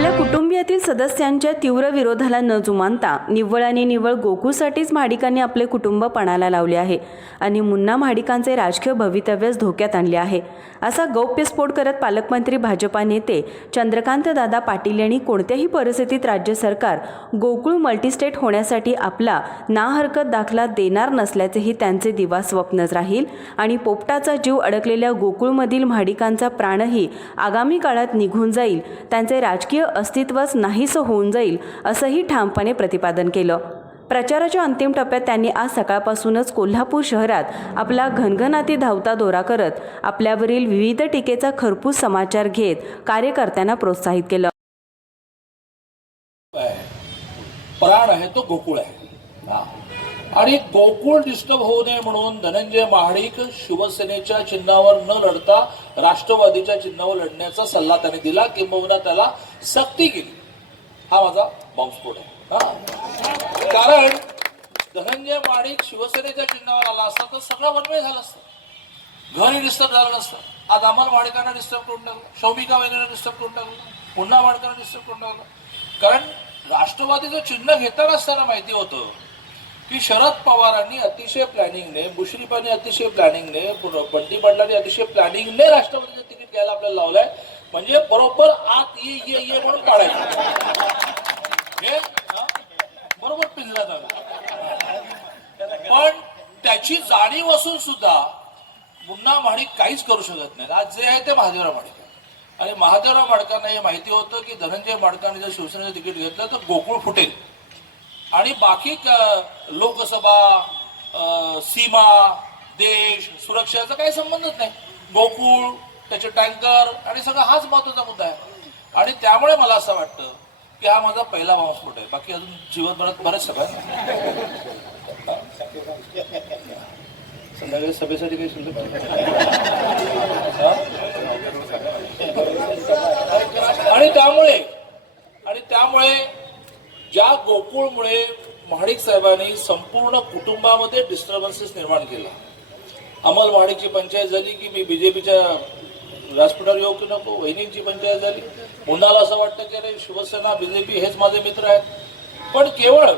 आपल्या कुटुंबियातील सदस्यांच्या तीव्र विरोधाला न जुमानता निव्वळ आणि निव्वळ गोकुळसाठीच महाडिकांनी आपले कुटुंब पणाला लावले आहे आणि मुन्ना महाडिकांचे राजकीय भवितव्यच धोक्यात आणले आहे, असा गौप्यस्फोट करत पालकमंत्री भाजपा नेते चंद्रकांत दादा पाटील यांनी कोणत्याही परिस्थितीत राज्य सरकार गोकुळ मल्टीस्टेट होण्यासाठी आपला ना हरकत दाखला देणार नसल्याचेही त्यांचे दिवा स्वप्नच राहील आणि पोपटाचा जीव अडकलेल्या गोकुळमधील महाडिकांचा प्राणही आगामी काळात निघून जाईल, त्यांचे राजकीय अस्तित्वच नाहीसं होऊन जाईल, असंही ठामपणे प्रतिपादन केलं। प्रचाराच्या अंतिम टप्प्यात त्यांनी आज सकाळपासूनच कोल्हापूर शहरात आपला घनघनाती धावता दौरा करत आपल्यावरील विविध टीकेचा खरपूस समाचार घेत कार्यकर्त्यांना प्रोत्साहित केलं। प्राण आहे तो गोकुळ आहे आणि गोकुळ डिस्टर्ब होऊ नये म्हणून धनंजय महाडिक शिवसेनेच्या चिन्हावर न लढता राष्ट्रवादीच्या चिन्हावर लढण्याचा सल्ला त्याने दिला, किंबहुना त्याला सक्ती केली। हा माझा बॉम्बस्फोट आहे। कारण धनंजय महाडिक शिवसेनेच्या चिन्हावर आला असता तर सगळं वनवे झालं असतं, घरी डिस्टर्ब झालं नसतं। आज अमल महाडिकांना डिस्टर्ब करून टाकलं, शौमिका वहिनींना डिस्टर्ब करून टाकलं, पुन्हा महाडिकांना डिस्टर्ब करून टाकलं। कारण राष्ट्रवादीचं चिन्ह घेताना असताना माहिती होतं की शरद पवारांनी अतिशय प्लॅनिंगने, मुश्रीफांनी अतिशय प्लॅनिंगने, बंटी पाटलांनी अतिशय प्लॅनिंगने राष्ट्रवादीचं तिकीट घ्यायला आपल्याला लावलंय, म्हणजे बरोबर आत ये म्हणून काढायचं, हे बरोबर पिंजरा झालं। पण त्याची जाणीव असून सुद्धा मुन्ना महाडिक काहीच करू शकत नाही। आज जे आहे ते महादेवराव महाडिक आहे आणि महादेवराव महाडिकांना हे माहिती होतं की धनंजय महाडिकांनी जर शिवसेनेचं तिकीट घेतलं तर गोकुळ फुटेल आणि बाकी लोकसभा, सीमा, देश, सुरक्षेचा काही संबंधच नाही। गोकुळ, त्याचे टँकर आणि सगळं हाच महत्वाचा मुद्दा आहे आणि त्यामुळे मला असं वाटतं की हा माझा पहिला बॉम्बस्फोट आहे। बाकी अजून जीवनभरात बरेच सगळं संध्याकाळी सभेसाठी काही शिल्लक आणि त्यामुळे ज्या गोकुळमुळे महाडिक साहेबांनी संपूर्ण कुटुंबामध्ये डिस्टर्बन्सेस निर्माण केला। अमल महाडिकची पंचायत झाली की मी बीजेपीच्या व्यासपीठावर येऊ की नको, वहिनींची पंचायत झाली, मुन्नाला असं वाटतं की अरे शिवसेना बीजेपी हेच माझे मित्र आहेत। पण केवळ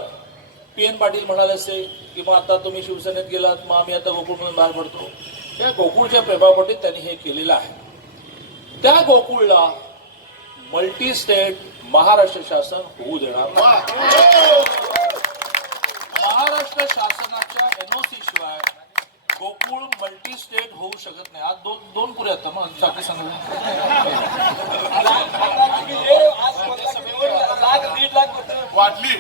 PN पाटील म्हणाले असे की मग आता तुम्ही शिवसेनेत गेलात, मग आम्ही आता गोकुळमधून बाहेर पडतो, त्या गोकुळच्या प्रेमापोटी त्यांनी हे केलेलं आहे। त्या गोकुळला मल्टी स्टेट महाराष्ट्र शासन होऊ देणार नाही। महाराष्ट्र शासनाच्या NOC शिवाय गोकुळ मल्टी स्टेट होऊ शकत नाही। आज दोन पुरे आता मग साठी सांगितलं वाढली